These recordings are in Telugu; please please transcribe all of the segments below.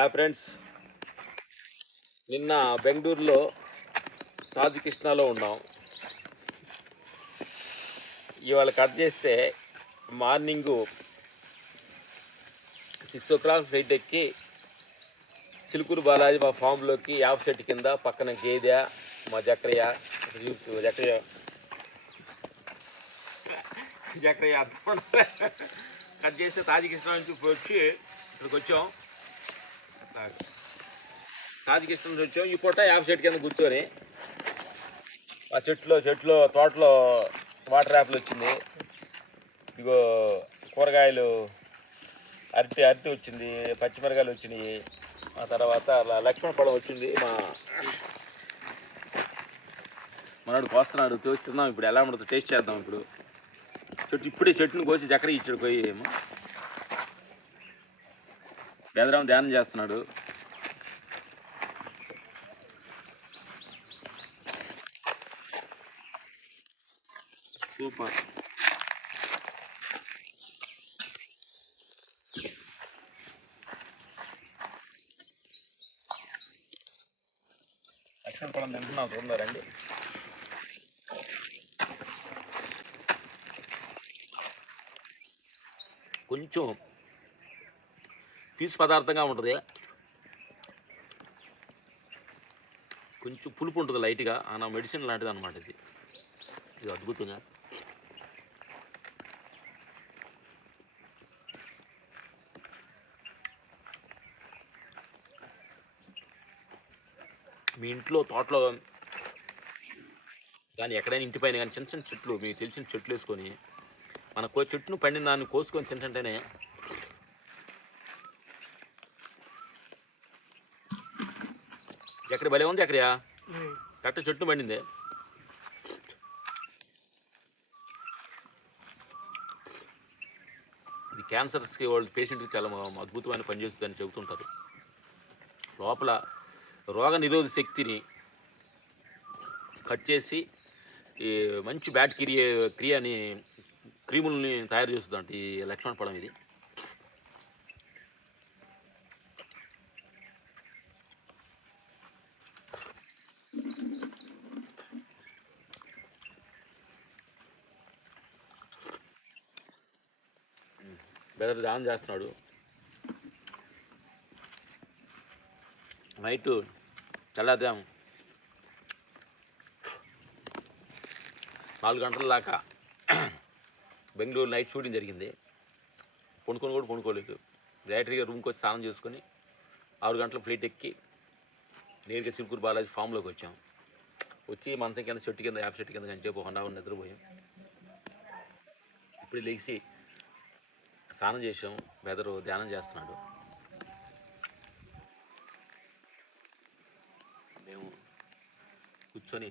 ఆ ఫ్రెండ్స్ నిన్న బెంగళూరులో కృష్ణాలో ఉన్నాం. ఇవాళ కట్ చేస్తే morning six o'clock flight ఎక్కి చిలుకూరు బాలాజీ మా ఫామ్లోకి యాప్ సెట్ కింద పక్కన గేదె మా జక్రయ్య జక్రయ్య జక్రయ్య కట్ చేస్తే తాజకృష్ణ నుంచి వచ్చి ఇక్కడికి వచ్చాం. తాజకృష్ణ నుంచి వచ్చాం. ఈ పూట యాప్ చెట్టు కింద కూర్చొని ఆ చెట్లో చెట్లో తోటలో వాటర్ యాప్లు వచ్చింది. ఇగో కూరగాయలు అరటి అరటి వచ్చింది పచ్చిమిరకాయలు వచ్చినాయి. ఆ తర్వాత లక్ష్మణ పழం వచ్చింది. మా మనోడు కోస్తున్నాడు చూస్తున్నాం ఇప్పుడు ఎలా ఉండదు టేస్ట్ చేద్దాం ఇప్పుడు. చెట్టు ఇప్పుడే చెట్టును కోసి ఎక్కడ ఇచ్చాడు పోయి ఏమో. కేంద్రం ధ్యానం చేస్తున్నాడు. సూపర్. లక్ష్మణ పడం తింటున్నాం చూడండి కొంచెం పీసు పదార్థంగా ఉంటుంది. కొంచెం పులుపు ఉంటుంది లైట్గా. ఆ నా మెడిసిన్ లాంటిది అనమాట ఇది. ఇది అద్భుతంగా. మీ ఇంట్లో తోటలో కానీ ఎక్కడైనా ఇంటి పైన కానీ చిన్న చిన్న చెట్లు మీకు తెలిసిన చెట్లు వేసుకొని మనకు చెట్టును పండిన దాన్ని కోసుకొని తింటుంటేనే ఎక్కడ భలే ఉంది ఎక్కడయా కరెక్ట్ చెట్టు పండింది. ఇది క్యాన్సర్స్కి వాళ్ళు పేషెంట్కి చాలా అద్భుతమైన పని చేస్తుందని చెబుతుంటారు. లోపల రోగ నిరోధక శక్తిని కట్ చేసి ఈ మంచి బ్యాట్ క్రియ క్రియని క్రీములని తయారు చేస్తుందంట ఈ లక్ష్మణ పழం ఇది. బెదర్ దానం చేస్తున్నాడు. నైట్ తెల్లదాం నాలుగు గంటల దాకా బెంగళూరు నైట్ షూటింగ్ జరిగింది. పండుకొని కూడా పండుకోలేదు. డైరెక్ట్గా రూమ్కి వచ్చి స్నానం చేసుకొని ఆరు గంటల ఫ్లైట్ ఎక్కి నేరుగా చిలుకూరు బాలాజీ ఫామ్లోకి వచ్చాం. వచ్చి మంచం కింద చెట్టు కింద యాప్ చెట్టు కింద కంచేపు వన్ నిద్రపోయాం. ఇప్పుడు లేచి స్నానం చేసాం బెదరు ధ్యానం చేస్తున్నాడు. మేము కూర్చొని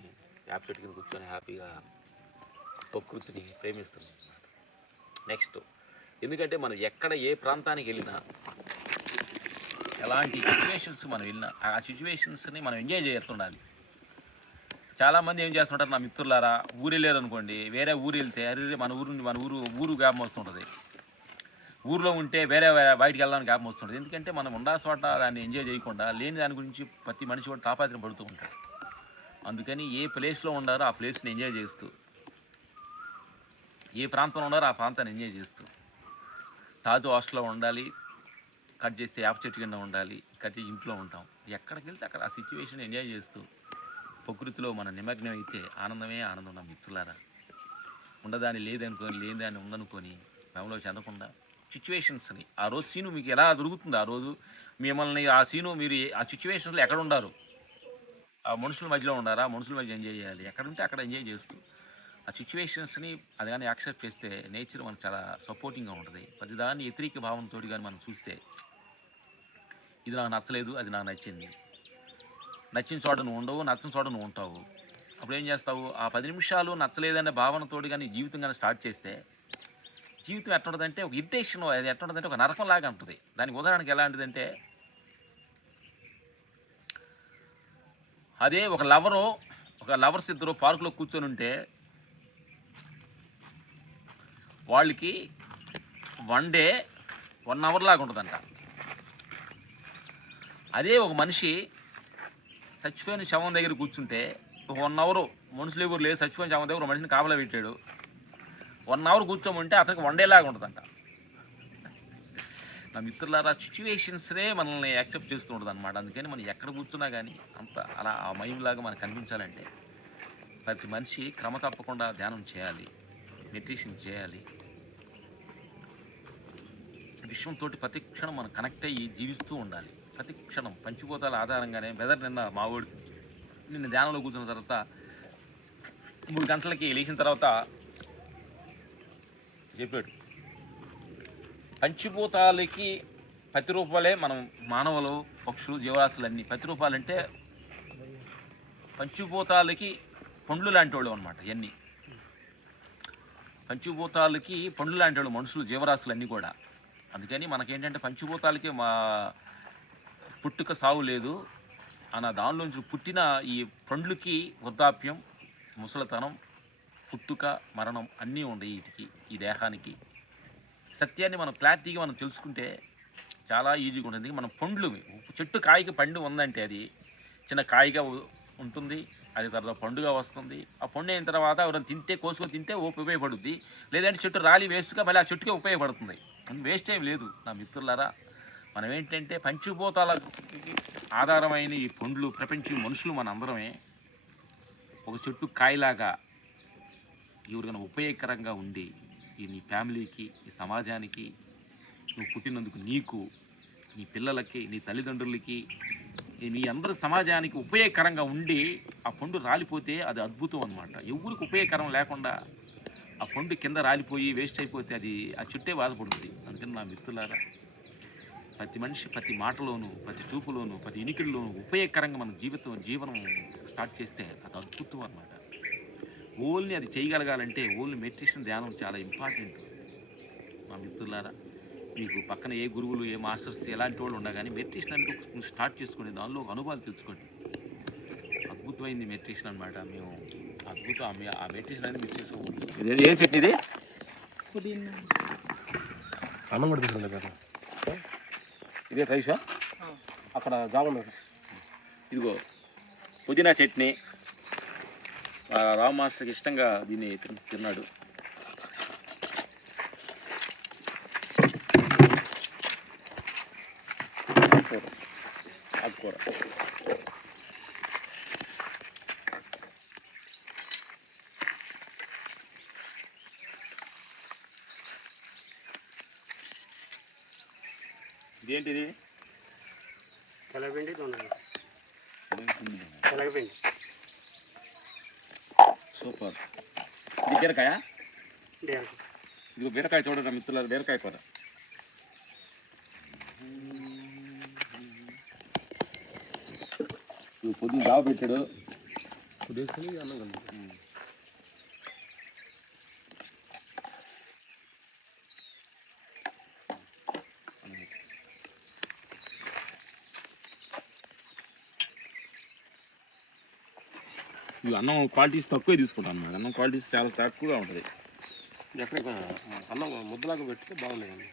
యాప్ చెట్టు కింద కూర్చొని హ్యాపీగా ప్రకృతిని ప్రేమిస్తున్నాం నెక్స్ట్ ఎందుకంటే మనం ఎక్కడ ఏ ప్రాంతానికి వెళ్ళినా ఎలాంటి సిచ్యువేషన్స్ మనం వెళ్ళినా ఆ సిచ్యువేషన్స్ని మనం ఎంజాయ్ చేస్తుండాలి. చాలామంది ఏం చేస్తుంటారు నా మిత్రులారా ఊరు వెళ్ళారు అనుకోండి వేరే ఊరు వెళ్తే అరే మన ఊరు మన ఊరు ఊరు వ్యాపం వస్తుంటుంది ఊర్లో ఉంటే వేరే వే- బయటికి వెళ్ళడానికి ఆపం వస్తుంటుంది. ఎందుకంటే మనం ఉండాల్సిన చోట దాన్ని ఎంజాయ్ చేయకుండా లేని దాని గురించి ప్రతి మనిషి కూడా తాపాత్రం పడుతూ ఉంటాడు. అందుకని ఏ ప్లేస్లో ఉండారో ఆ ప్లేస్ని ఎంజాయ్ చేస్తూ ఏ ప్రాంతంలో ఉన్నారో ఆ ప్రాంతాన్ని ఎంజాయ్ చేస్తూ తాజు హాస్టల్లో ఉండాలి కట్ చేస్తే యాప్ చెట్టు కింద ఉండాలి కట్ చేసి ఇంట్లో ఉంటాం. ఎక్కడికి వెళ్తే అక్కడ ఆ సిచ్యువేషన్ ఎంజాయ్ చేస్తూ ప్రకృతిలో మన నిమగ్నం అయితే ఆనందమే ఆనందం నా మిత్రులారా. ఉండదాని లేదనుకొని లేదని ఉందనుకొని మెమలో చెందకుండా సిచ్యువేషన్స్ని. ఆ రోజు సీను మీకు ఎలా దొరుకుతుంది? ఆ రోజు మిమ్మల్ని ఆ సీను మీరు ఆ సిచ్యువేషన్స్లో ఎక్కడ ఉండారు? ఆ మనుషుల మధ్యలో ఉండారా? మనుషుల మధ్య ఎంజాయ్ చేయాలి? ఎక్కడ ఉంటే అక్కడ ఎంజాయ్ చేస్తూ ఆ సిచ్యువేషన్స్ని అది కానీ యాక్సెప్ట్ చేస్తే నేచర్ మనకు చాలా సపోర్టింగ్గా ఉంటుంది. ప్రతిదాన్ని వ్యతిరేక భావంతో కానీ మనం చూస్తే ఇది నాకు నచ్చలేదు అది నాకు నచ్చింది. నచ్చిన చోట నువ్వు ఉండవు నచ్చిన చోట నువ్వు ఉంటావు. అప్పుడు ఏం చేస్తావు? ఆ పది నిమిషాలు నచ్చలేదనే భావనతోటి కానీ జీవితం కానీ స్టార్ట్ చేస్తే జీవితం ఎట్టుండదంటే ఒక ఇరిటేషన్ అది ఎట్టుండదంటే ఒక నరకంలాగా ఉంటుంది. దానికి ఉదాహరణకి ఎలాంటిదంటే అదే ఒక లవరు ఒక లవర్స్ ఇద్దరు పార్కులో కూర్చొని ఉంటే వాళ్ళకి వన్ డే వన్ అవర్ లాగా ఉంటుందంట. అదే ఒక మనిషి చచ్చిపోయిన శవం దగ్గర కూర్చుంటే ఒక వన్ అవర్ మనుషులు ఎవరు లేదు చచ్చిపోయిన శవం దగ్గర మనిషిని కాపలా పెట్టాడు. వన్ అవర్ కూర్చోమంటే అతనికి వండేలాగా ఉంటుందంట. నా మిత్రులారా సిచ్యువేషన్స్నే మనల్ని యాక్సెప్ట్ చేస్తూ ఉంటుంది అనమాట అందుకని మనం ఎక్కడ కూర్చున్నా కానీ అంత అలా ఆ మైండ్లాగా మనకు కనిపించాలంటే ప్రతి మనిషి క్రమ తప్పకుండా ధ్యానం చేయాలి మెడిటేషన్ చేయాలి. విశ్వంతో ప్రతి క్షణం మనం కనెక్ట్ అయ్యి జీవిస్తూ ఉండాలి. ప్రతి క్షణం పంచిపోతాల ఆధారంగానే వెదర్ నిన్న మావోడు నిన్న ధ్యానంలో కూర్చున్న తర్వాత మూడు గంటలకి లేచిన తర్వాత చెప్పాడు పంచిభూతాలకి ప్రతిరూపాలే మనం మానవులు పక్షులు జీవరాశులన్నీ. ప్రతిరూపాలంటే పంచిభూతాలకి పండ్లు లాంటి వాళ్ళు అనమాట ఇవన్నీ పంచిభూతాలకి పండ్లు లాంటి వాళ్ళు మనుషులు జీవరాశులన్నీ కూడా. అందుకని మనకేంటంటే పంచిభూతాలకి మా పుట్టుక సావు లేదు. అన్న దానిలోంచి పుట్టిన ఈ పండ్లకి వృద్ధాప్యం ముసలితనం పుట్టుక మరణం అన్నీ ఉండయి వీటికి ఈ దేహానికి. సత్యాన్ని మనం క్లారిటీగా మనం తెలుసుకుంటే చాలా ఈజీగా ఉంటుంది. మనం పండ్లు చెట్టు కాయకి పండు ఉందంటే అది చిన్న కాయగా ఉంటుంది. అది తర్వాత పండుగ వస్తుంది. ఆ పండు అయిన తర్వాత ఎవరైనా తింటే కోసుకొని తింటే ఉపయోగపడుద్ది. లేదంటే చెట్టు రాలి వేస్ట్గా మళ్ళీ ఆ చెట్టుకే ఉపయోగపడుతుంది. వేస్ట్ ఏం లేదు. నా మిత్రులారా మనం ఏంటంటే పంచభూతాల ఆధారమైన ఈ పండ్లు ప్రపంచం మనుషులు మన అందరమే ఒక చెట్టు కాయలాగా ఎవరికైనా ఉపయోగకరంగా ఉండి ఈ నీ ఫ్యామిలీకి ఈ సమాజానికి నువ్వు పుట్టినందుకు నీకు నీ పిల్లలకి నీ తల్లిదండ్రులకి నీ అందరి సమాజానికి ఉపయోగకరంగా ఉండి ఆ పండు రాలిపోతే అది అద్భుతం అనమాట ఎవరికి ఉపయోగకరం లేకుండా ఆ పండు కింద రాలిపోయి వేస్ట్ అయిపోతే అది ఆ చుట్టే బాధపడుతుంది. అందుకని నా మిత్రులారా ప్రతి మనిషి ప్రతి మాటలోను ప్రతి చూపులోను ప్రతి ఇనికిడిలోను ఉపయోగకరంగా మన జీవితం జీవనం స్టార్ట్ చేస్తే అది అద్భుతం అనమాట ఓన్లీ అది చేయగలగాలంటే ఓన్లీ మెడిటేషన్ ధ్యానం చాలా ఇంపార్టెంట్. మా మిత్రులారా మీకు పక్కన ఏ గురువులు ఏ మాస్టర్స్ ఎలాంటి వాళ్ళు ఉన్నా కానీ మెడిటేషన్ అంటే ఒక స్టార్ట్ చేసుకోండి దానిలో ఒక అనుభవాలు తెలుసుకోండి. అద్భుతమైంది మెడిటేషన్ అనమాట మేము అద్భుతం. ఆ మెడిటేషన్ అనేది మిస్ చేసుకోకూడదు. ఏ చెట్టు ఇది? అన్నం కూడా ఇదే రైసా అక్కడ జాబ్ ఉన్నారు ఇదిగో పుదీనా చట్నీ రామ్ మాస్టర్కి ఇష్టంగా దీన్ని తిన్- తిన్నాడు. ఆకుకూర. ఆకుకూర ఇదేంటిది తెలగపిండి తెలగపిండి సూపర్. ఇది బీరకాయ? ఇదిగో బీరకాయ చూడండి మిత్రులారు బీరకాయ కూర. పొద్దున్న జావ పెట్టాడు. అన్నం అన్నం క్వాలిటీస్ తక్కువే తీసుకుంటాను అన్నమాట అన్నం క్వాలిటీస్ చాలా తక్కువగా ఉంటుంది. ఎక్కడ అన్నం ముద్దలాగా పెట్టుకో బాగున్నాయండి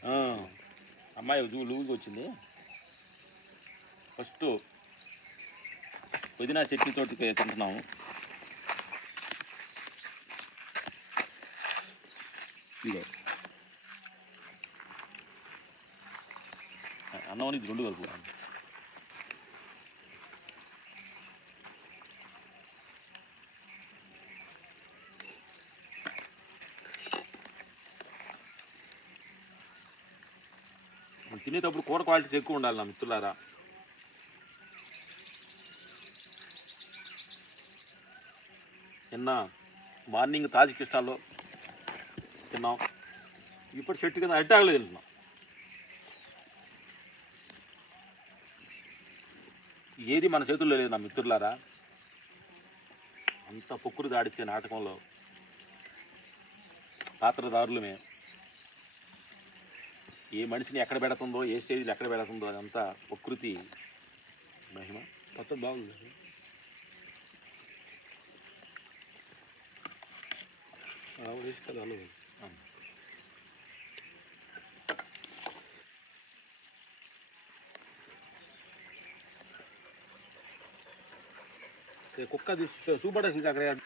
అమ్మాయి లూజ్గా వచ్చింది. ఫస్ట్ పుదీనా చట్నీ తోటి తింటున్నాము. అన్నం అనేది రెండు కలుపు తినేటప్పుడు కూర క్వాలిటీస్ ఎక్కువ ఉండాలి నా మిత్రులారా. నిన్న మార్నింగ్ తాజ్ కృష్ణాల్లో తిన్నాం. ఇప్పుడు చెట్టు కింద అరిటాకులు తింటున్నాం. ఏది మన చేతుల్లో లేదు నా మిత్రులారా. అంత పొక్కురు దాడిచ్చే నాటకంలో పాత్రదారులమే. ఏ మనిషిని ఎక్కడ పెడుతుందో ఏ స్టేజ్లో ఎక్కడ పెడుతుందో అదంతా ప్రకృతి మహిమ. మొత్తం బాగుంది. కుక్క చూపడాల్సింది అక్కడ.